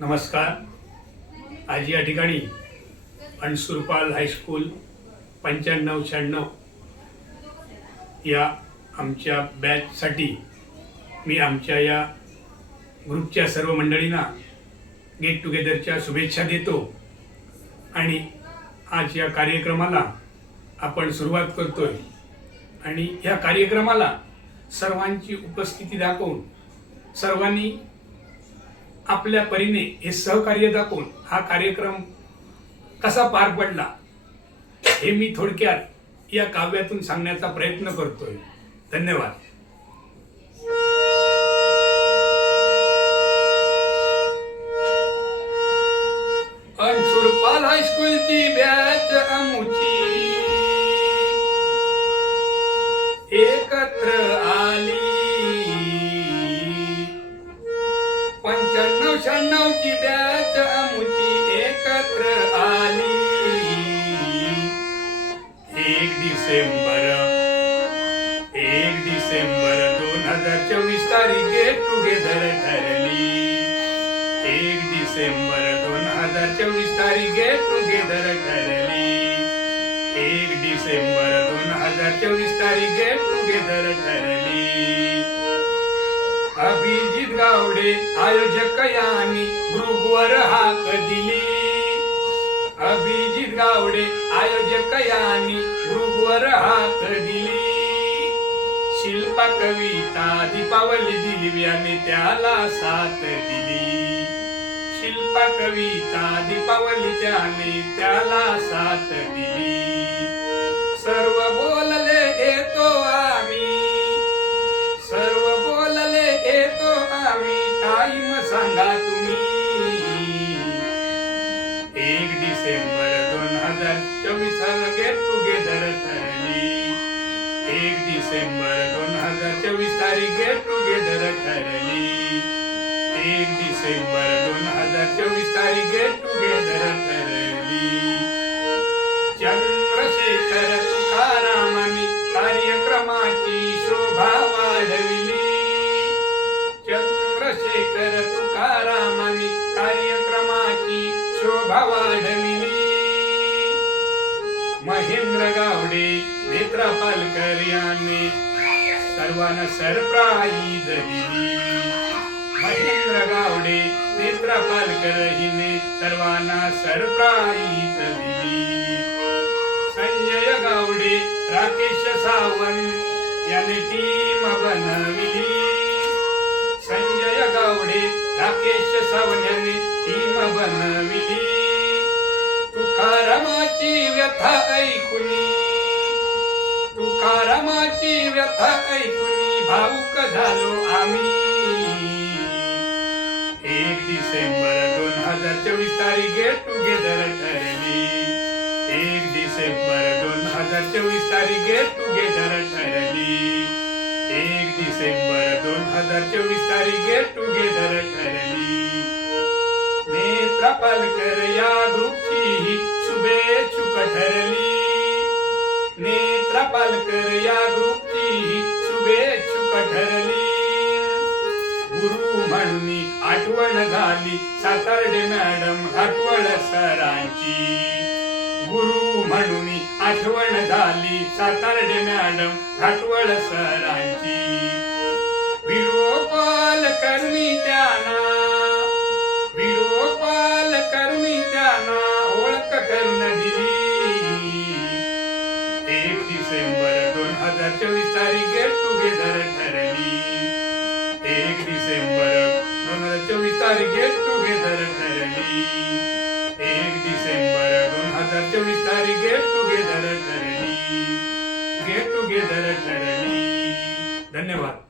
नमस्कार. आज या ठिकाणी अणसुरपाल हायस्कूल पंच्याण्णव शहाण्णव या आमच्या बॅचसाठी मी आमच्या या ग्रुपच्या सर्व मंडळींना गेट टुगेदरच्या शुभेच्छा देतो. आणि आज या कार्यक्रमाला आपण सुरुवात करतोय. आणि या कार्यक्रमाला सर्वांची उपस्थिती दाखवून सर्वांनी आपल्या परीने हे सहकार्य दाखवून हा कार्यक्रम कसा पार पडला हे मी थोडक्यात या काव्यातून सांगण्याचा प्रयत्न करतोय. धन्यवाद. पंच्याण्णव बॅच अमुची एकत्र आली. एक डिसेंबर एक डिसेंबर दोन हजार चोवीस तारीख गेट टुगेदर ठरली. एक डिसेंबर दोन हजार चोवीस तारीख गेट टुगेदर ठरली. एक डिसेंबर दोन हजार चोवीस तारीख पुढे आयोजक यांनी ग्रुपवर हाक दिली. अभिजित गावडे आयोजक यांनी ग्रुपवर हाक दिली. शिल्पा कविता दीपावली दिलव्याने त्याला साथ दिली. शिल्पा कविता दीपावली त्याने त्याला साथ दिली. एक डिसेंबर दोन हजार चोवीस तारीख गेट टुगेदर ठरली. एक डिसेंबर दोन हजार चोवीस तारीख गेट टुगेदर ठरली. मी सर्वांना सरप्राईज दिली महेंद्र गावडे नेत्रपालकर हिने सर्वांना सरप्राईज दिली संजय गावडे राकेश सावंत याने टीम बनविली. संजय गावडे राकेश सावंत याने टीम बनविली. तुकारामाची व्यथा ऐकुनी तुकारामाची ऐकुनी भाऊक झालो आम्ही. एक डिसेंबर दोन हजार चोवीस तारीख गेट टुगेदर ठरली. एक डिसेंबर दोन हजार चोवीस तारीख गेट टुगेदर ठरली. एक डिसेंबर दोन हजार चोवीस तारीख गेट टुगेदर ठरली. नेत्रपालकर या ग्रुपची ही शुभेच्छुक ठरली. नेत्रपालकर या ग्रुप शुभेच्छुक ठरली गुरु म्हणून आठवण झाली सातारडे मॅडम घाटवळ सरांची. गुरु म्हणून आठवण झाली सातारडे मॅडम घाटवळ सरांची. विरोपाल करणी त्यांना चोवीस तारीख गेट एक डिसेंबर दोन हज़ार चोवीस तारीख गेट टुगेदर ठरली एक डिसेंबर दोन हज़ार चोवीस तारीख गेट टुगेदर ठरली गेट टुगेदर धन्यवाद।